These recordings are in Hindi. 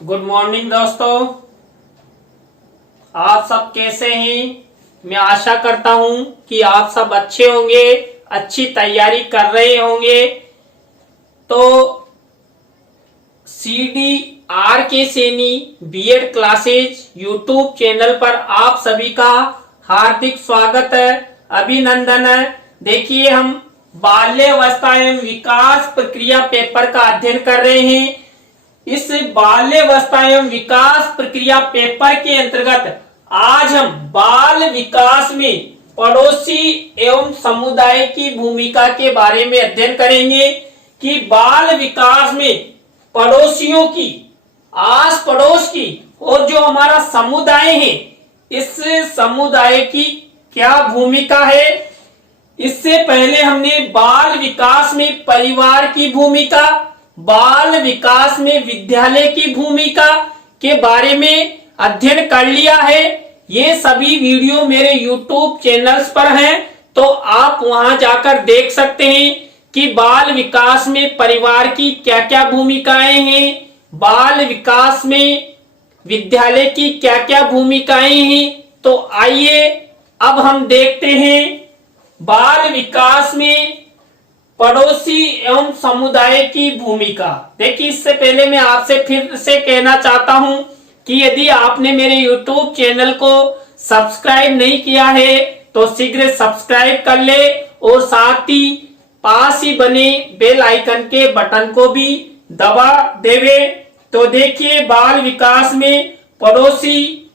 गुड मॉर्निंग दोस्तों, आप सब कैसे हैं। मैं आशा करता हूं कि आप सब अच्छे होंगे, अच्छी तैयारी कर रहे होंगे। तो CDR के Saini BEd classes YouTube channel पर आप सभी का हार्दिक स्वागत है, अभिनंदन है। देखिए, हम बाल्यावस्था एवं विकास प्रक्रिया पेपर का अध्ययन कर रहे हैं। इस बाल्यावस्था एवं विकास प्रक्रिया पेपर के अंतर्गत आज हम बाल विकास में पड़ोसी एवं समुदाय की भूमिका के बारे में अध्ययन करेंगे कि बाल विकास में पड़ोसियों की, आस पड़ोस की और जो हमारा समुदाय है, इस समुदाय की क्या भूमिका है। इससे पहले हमने बाल विकास में परिवार की भूमिका, बाल विकास में विद्यालय की भूमिका के बारे में अध्ययन कर लिया है। ये सभी वीडियो मेरे YouTube चैनल्स पर हैं, तो आप वहां जाकर देख सकते हैं कि बाल विकास में परिवार की क्या क्या भूमिकाएं हैं, बाल विकास में विद्यालय की क्या क्या भूमिकाएं हैं। तो आइए अब हम देखते हैं बाल विकास में पड़ोसी एवं समुदाय की भूमिका। देखिए, इससे पहले मैं आपसे फिर से कहना चाहता हूं कि यदि आपने मेरे YouTube चैनल को सब्सक्राइब नहीं किया है तो शीघ्र सब्सक्राइब कर ले और साथ ही पास ही बने बेल आइकन के बटन को भी दबा देवे। तो देखिए, बाल विकास में पड़ोसी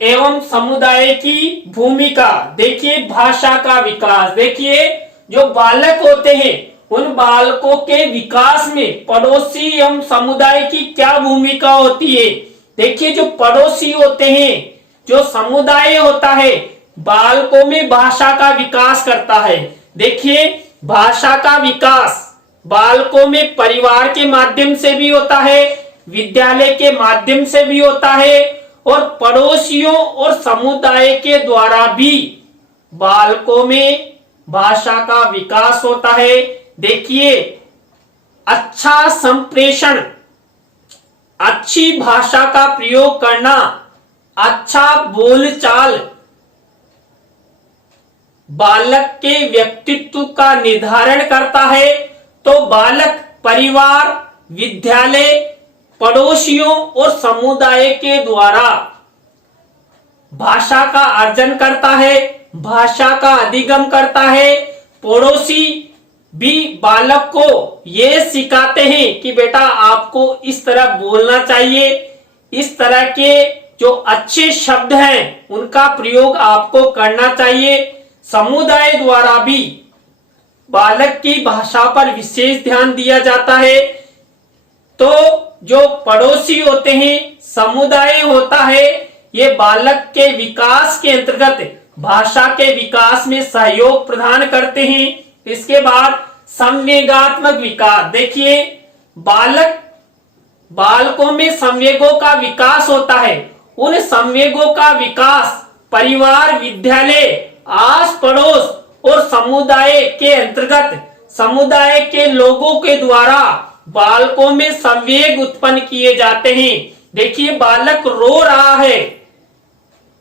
एवं समुदाय की भूमिका। देखिए, भाषा का विकास। देखिए, जो बालक होते हैं उन बालकों के विकास में पड़ोसी एवं समुदाय की क्या भूमिका होती है। देखिए, जो पड़ोसी होते हैं, जो समुदाय होता है, बालकों में भाषा का विकास करता है। देखिए, भाषा का विकास बालकों में परिवार के माध्यम से भी होता है, विद्यालय के माध्यम से भी होता है और पड़ोसियों और समुदाय के द्वारा भी बालकों में भाषा का विकास होता है। देखिए, अच्छा संप्रेषण, अच्छी भाषा का प्रयोग करना, अच्छा बोलचाल बालक के व्यक्तित्व का निर्धारण करता है। तो बालक परिवार, विद्यालय, पड़ोसियों और समुदाय के द्वारा भाषा का अर्जन करता है, भाषा का अधिगम करता है। पड़ोसी भी बालक को ये सिखाते हैं कि बेटा आपको इस तरह बोलना चाहिए, इस तरह के जो अच्छे शब्द हैं उनका प्रयोग आपको करना चाहिए। समुदाय द्वारा भी बालक की भाषा पर विशेष ध्यान दिया जाता है। तो जो पड़ोसी होते हैं, समुदाय होता है, ये बालक के विकास के अंतर्गत भाषा के विकास में सहयोग प्रदान करते हैं। इसके बाद संवेगात्मक विकास। देखिए, बालकों में संवेगों का विकास होता है। उन संवेगों का विकास परिवार, विद्यालय, आस पड़ोस और समुदाय के अंतर्गत समुदाय के लोगों के द्वारा बालकों में संवेग उत्पन्न किए जाते हैं। देखिए, बालक रो रहा है,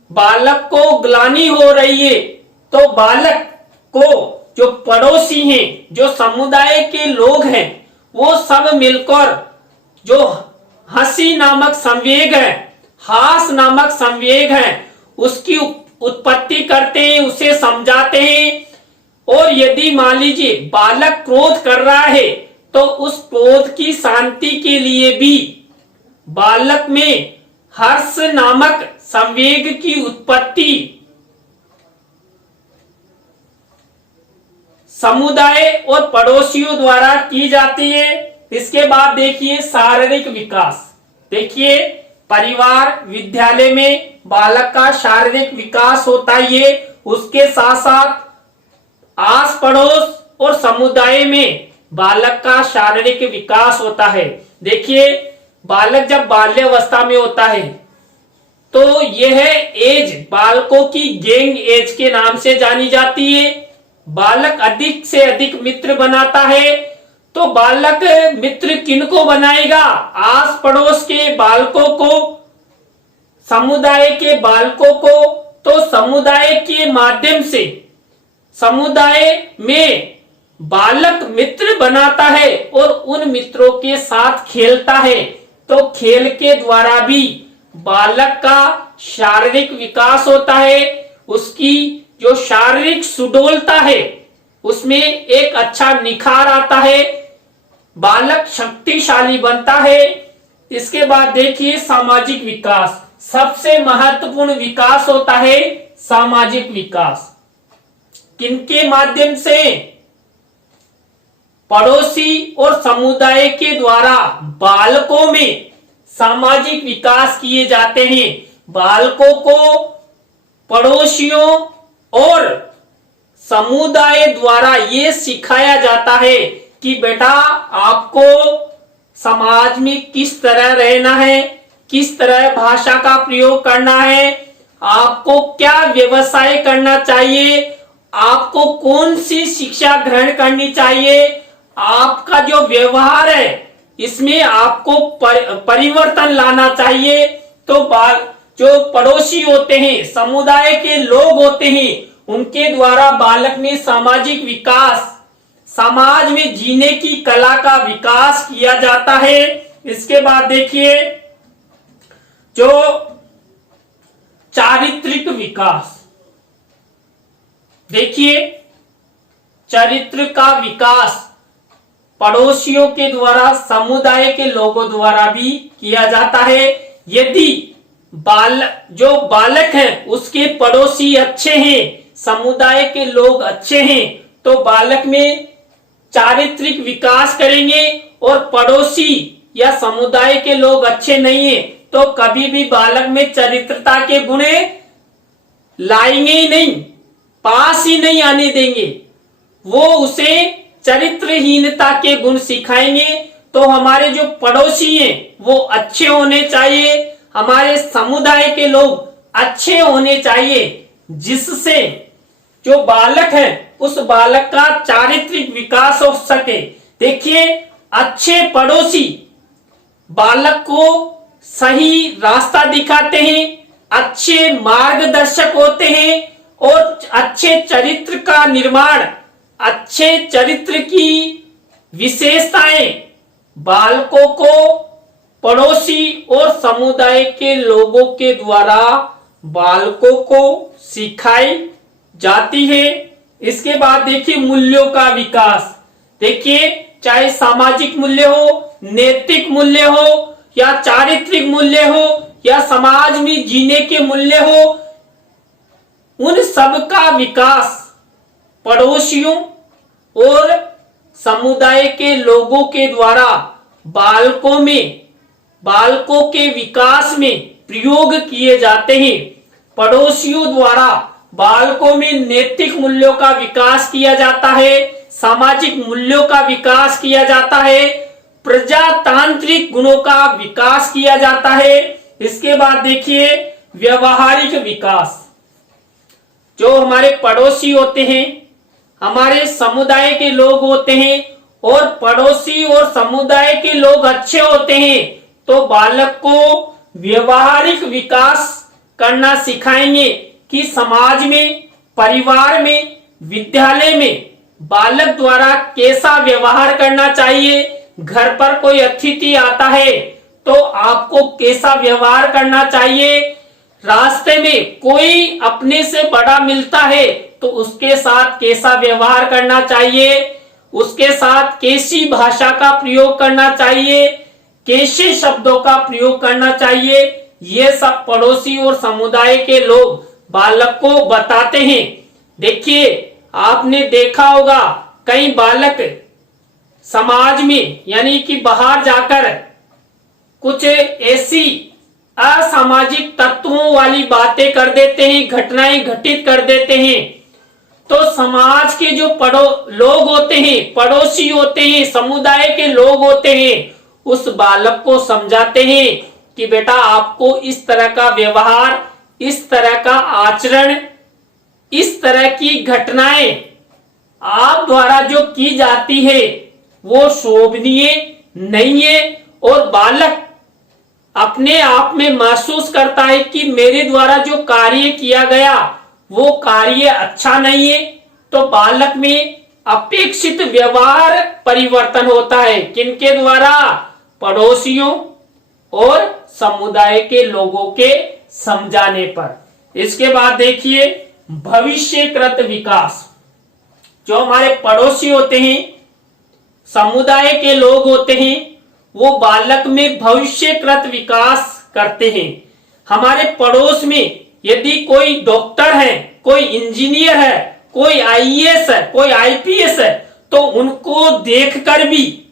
बालक को ग्लानि हो रही है, तो बालक को जो पड़ोसी हैं, जो समुदाय के लोग हैं, वो सब मिलकर जो हंसी नामक संवेग है, हास नामक संवेग है, उसकी उत्पत्ति करते हैं, उसे समझाते हैं। और यदि मान लीजिए बालक क्रोध कर रहा है तो उस क्रोध की शांति के लिए भी बालक में हर्ष नामक संवेग की उत्पत्ति समुदाय और पड़ोसियों द्वारा की जाती है। इसके बाद देखिए, शारीरिक विकास। देखिए, परिवार, विद्यालय में बालक का शारीरिक विकास होता है। उसके साथ साथ आस पड़ोस और समुदाय में बालक का शारीरिक विकास होता है। देखिए, बालक जब बाल्यावस्था में होता है तो यह एज बालकों की गैंग एज के नाम से जानी जाती है। बालक अधिक से अधिक मित्र बनाता है, तो बालक मित्र किनको बनाएगा? आस पड़ोस के बालकों को, समुदाय के बालकों को। तो समुदाय के माध्यम से समुदाय में बालक मित्र बनाता है और उन मित्रों के साथ खेलता है। तो खेल के द्वारा भी बालक का शारीरिक विकास होता है, उसकी जो शारीरिक सुडौलता है उसमें एक अच्छा निखार आता है, बालक शक्तिशाली बनता है। इसके बाद देखिए सामाजिक विकास, सबसे महत्वपूर्ण विकास होता है सामाजिक विकास। किनके माध्यम से? पड़ोसी और समुदाय के द्वारा बालकों में सामाजिक विकास किए जाते हैं। बालकों को पड़ोसियों और समुदाय द्वारा ये सिखाया जाता है कि बेटा आपको समाज में किस तरह रहना है, किस तरह भाषा का प्रयोग करना है, आपको क्या व्यवसाय करना चाहिए, आपको कौन सी शिक्षा ग्रहण करनी चाहिए, आपका जो व्यवहार है इसमें आपको परिवर्तन लाना चाहिए। तो जो पड़ोसी होते हैं, समुदाय के लोग होते हैं, उनके द्वारा बालक में सामाजिक विकास, समाज में जीने की कला का विकास किया जाता है। इसके बाद देखिए जो चारित्रिक विकास, देखिए चरित्र का विकास पड़ोसियों के द्वारा, समुदाय के लोगों द्वारा भी किया जाता है। यदि जो बालक है उसके पड़ोसी अच्छे हैं, समुदाय के लोग अच्छे हैं, तो बालक में चारित्रिक विकास करेंगे। और पड़ोसी या समुदाय के लोग अच्छे नहीं है तो कभी भी बालक में चरित्रता के गुण लाएंगे ही नहीं, पास ही नहीं आने देंगे, वो उसे चरित्रहीनता के गुण सिखाएंगे। तो हमारे जो पड़ोसी हैं वो अच्छे होने चाहिए, हमारे समुदाय के लोग अच्छे होने चाहिए, जिससे जो बालक है उस बालक का चारित्रिक विकास हो सके। देखिए अच्छे पड़ोसी बालक को सही रास्ता दिखाते हैं, अच्छे मार्गदर्शक होते हैं और अच्छे चरित्र का निर्माण, अच्छे चरित्र की विशेषताएं बालकों को पड़ोसी और समुदाय के लोगों के द्वारा बालकों को सिखाई जाती है। इसके बाद देखिए मूल्यों का विकास। देखिए चाहे सामाजिक मूल्य हो, नैतिक मूल्य हो या चारित्रिक मूल्य हो या समाज में जीने के मूल्य हो, उन सब का विकास पड़ोसियों और समुदाय के लोगों के द्वारा बालकों के विकास में प्रयोग किए जाते हैं। पड़ोसियों द्वारा बालकों में नैतिक मूल्यों का विकास किया जाता है, सामाजिक मूल्यों का विकास किया जाता है, प्रजातांत्रिक गुणों का विकास किया जाता है। इसके बाद देखिए व्यवहारिक विकास। जो हमारे पड़ोसी होते हैं, हमारे समुदाय के लोग होते हैं और पड़ोसी और समुदाय के लोग अच्छे होते हैं, तो बालक को व्यवहारिक विकास करना सिखाएंगे कि समाज में, परिवार में, विद्यालय में बालक द्वारा कैसा व्यवहार करना चाहिए। घर पर कोई अतिथि आता है तो आपको कैसा व्यवहार करना चाहिए, रास्ते में कोई अपने से बड़ा मिलता है तो उसके साथ कैसा व्यवहार करना चाहिए, उसके साथ कैसी भाषा का प्रयोग करना चाहिए, कैसे शब्दों का प्रयोग करना चाहिए, ये सब पड़ोसी और समुदाय के लोग बालक को बताते हैं। देखिए आपने देखा होगा कई बालक समाज में यानी कि बाहर जाकर कुछ ऐसी असामाजिक तत्वों वाली बातें कर देते हैं, घटनाएं घटित कर देते हैं, तो समाज के जो लोग होते हैं, पड़ोसी होते हैं, समुदाय के लोग होते हैं, उस बालक को समझाते हैं कि बेटा आपको इस तरह का व्यवहार, इस तरह का आचरण, इस तरह की घटनाएं आप द्वारा जो की जाती है वो शोभनीय नहीं है और बालक अपने आप में महसूस करता है कि मेरे द्वारा जो कार्य किया गया वो कार्य अच्छा नहीं है, तो बालक में अपेक्षित व्यवहार परिवर्तन होता है। किनके द्वारा? पड़ोसियों और समुदाय के लोगों के समझाने पर। इसके बाद देखिए भविष्यकृत विकास। जो हमारे पड़ोसी होते हैं, समुदाय के लोग होते हैं, वो बालक में भविष्यकृत विकास करते हैं। हमारे पड़ोस में यदि कोई डॉक्टर है, कोई इंजीनियर है, कोई आईएएस है, कोई आईपीएस है, तो उनको देखकर भी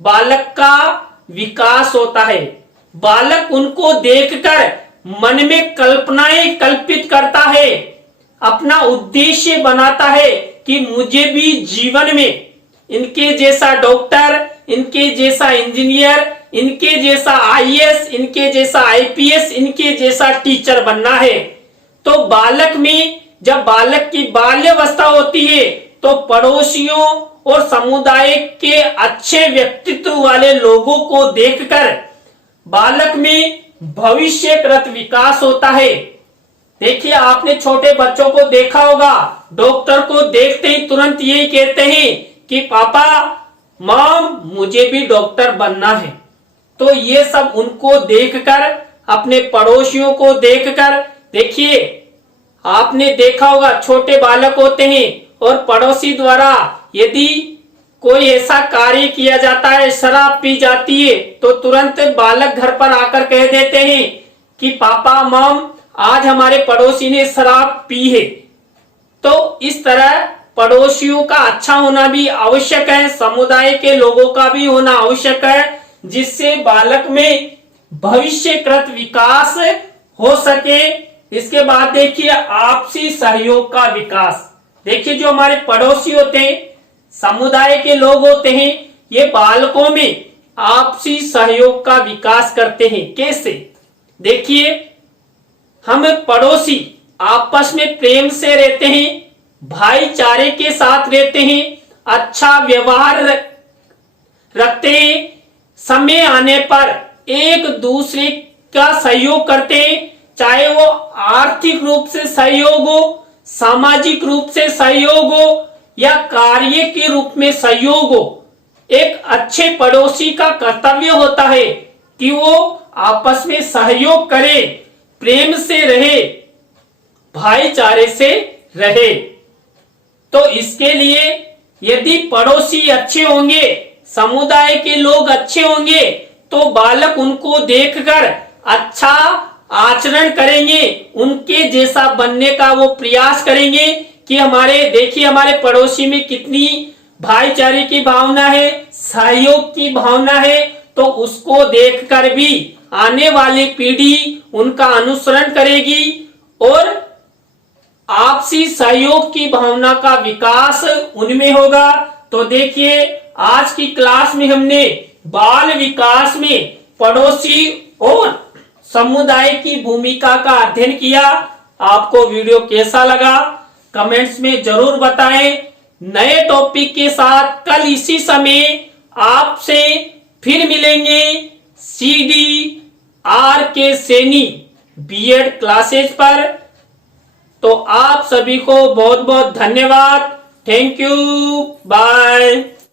बालक का विकास होता है। बालक उनको देखकर मन में कल्पनाएं कल्पित करता है, अपना उद्देश्य बनाता है कि मुझे भी जीवन में इनके जैसा डॉक्टर, इनके जैसा इंजीनियर, इनके जैसा आईएएस, इनके जैसा आईपीएस, इनके जैसा टीचर बनना है। तो बालक में जब बालक की बाल्यावस्था होती है तो पड़ोसियों और समुदाय के अच्छे व्यक्तित्व वाले लोगों को देखकर बालक में भविष्यकृत विकास होता है। देखिए आपने छोटे बच्चों को देखा होगा, डॉक्टर को देखते ही तुरंत यही कहते हैं कि पापा मॉम मुझे भी डॉक्टर बनना है। तो ये सब उनको देखकर, अपने पड़ोसियों को देखकर, देखिए आपने देखा होगा छोटे बालक होते हैं और पड़ोसी द्वारा यदि कोई ऐसा कार्य किया जाता है, शराब पी जाती है, तो तुरंत बालक घर पर आकर कह देते हैं कि पापा मॉम आज हमारे पड़ोसी ने शराब पी है। तो इस तरह पड़ोसियों का अच्छा होना भी आवश्यक है, समुदाय के लोगों का भी होना आवश्यक है, जिससे बालक में भविष्यकृत विकास हो सके। इसके बाद देखिए आपसी सहयोग का विकास। देखिए जो हमारे पड़ोसी होते हैं, समुदाय के लोग होते हैं, ये बालकों में आपसी सहयोग का विकास करते हैं। कैसे? देखिए हम पड़ोसी आपस में प्रेम से रहते हैं, भाईचारे के साथ रहते हैं, अच्छा व्यवहार रखते हैं, समय आने पर एक दूसरे का सहयोग करते हैं, चाहे वो आर्थिक रूप से सहयोग हो, सामाजिक रूप से सहयोग हो या कार्य के रूप में सहयोग हो। एक अच्छे पड़ोसी का कर्तव्य होता है कि वो आपस में सहयोग करे, प्रेम से रहे, भाईचारे से रहे। तो इसके लिए यदि पड़ोसी अच्छे होंगे, समुदाय के लोग अच्छे होंगे, तो बालक उनको देखकर अच्छा आचरण करेंगे, उनके जैसा बनने का वो प्रयास करेंगे कि देखिए हमारे पड़ोसी में कितनी भाईचारे की भावना है, सहयोग की भावना है। तो उसको देखकर भी आने वाली पीढ़ी उनका अनुसरण करेगी और आपसी सहयोग की भावना का विकास उनमें होगा। तो देखिए आज की क्लास में हमने बाल विकास में पड़ोसी और समुदाय की भूमिका का अध्ययन किया। आपको वीडियो कैसा लगा कमेंट्स में जरूर बताएं। नए टॉपिक के साथ कल इसी समय आपसे फिर मिलेंगे CDR सैनी बीएड क्लासेज पर। तो आप सभी को बहुत बहुत धन्यवाद। Thank you, bye.